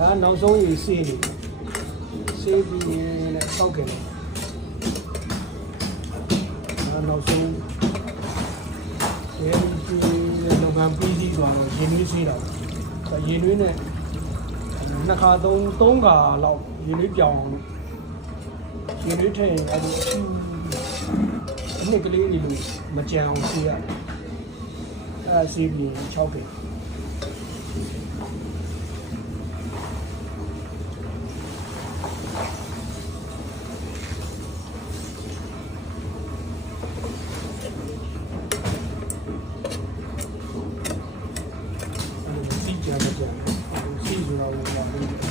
ဒါနောက်ဆုံးရေးစေးနေစေးပြီးနဲ့ဆောက်ကြတယ်ဒါနောက်ဆုံးဒီလောကပီးကြီးသွားတော့ရင်းနှီးစေးတော့ရင်းနှီးနဲ့နှစ်ခါသုံးခါလောက်ရင်းနှီးပြောင်းလို့ရင်းနှီးထည့်ရင်အဲ့ဒီအနှစ်ကလေးတွေလို့မကြံအောင်စေးရတယ်အဲ့ဒါစေးပြီး6ကြိမ်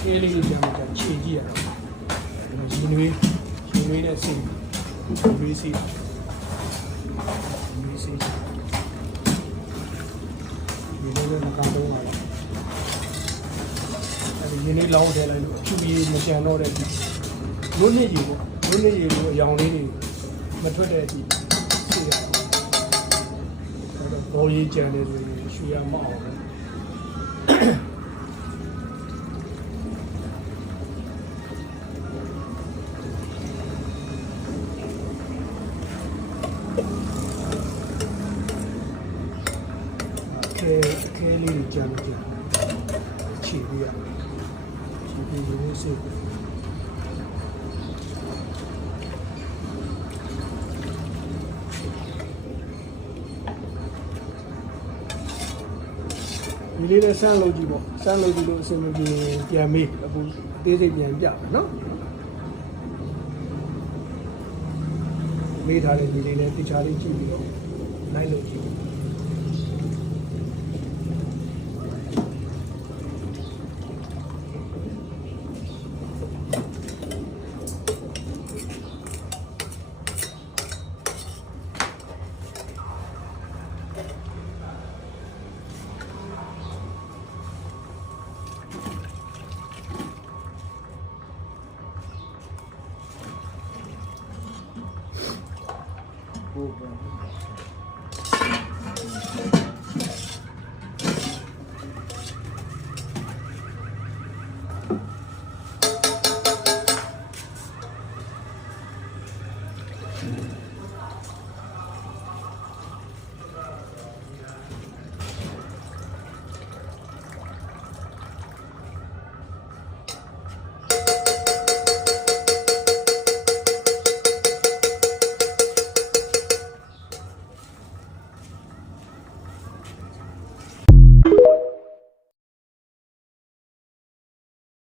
ကဲလေးကိုကြာကြာခြေကြည့်ရအောင်ရှင်နွေးနဲ့ဆင်းပြီးစီဒီလိုလည်းမကောင်းတော့ပါဘူးအဲဒီရင်းလေးလောင်းထည့်လိုက်လို့အချူကြီးမကြံတော့တဲ့လွတ်နေကြီးပေါ့လွတ်နေကြီးကိုအယောင်လေးတွေမထွက်တဲ့အထိစီရအောင်ဘောကြီးကြံနေဆိုရင်ရှူရမအောင်ခဲလေးကြာကြာခြေပြီးရခြေပြီးရိုးစေးဒီလေးနဲ့ဆန်းလို့ကြည့်ပေါ့ဆန်းလို့ကြည့်လို့အစမပြေပြန်မေးအခုသေးစိတ်ပြန်ပြမယ်နော်မေးထားတဲ့ဒီလေးနဲ့တခြားလေးကြည့်ပြီးတော့လိုက်လို့ကြည့်ဟုတ်ပါ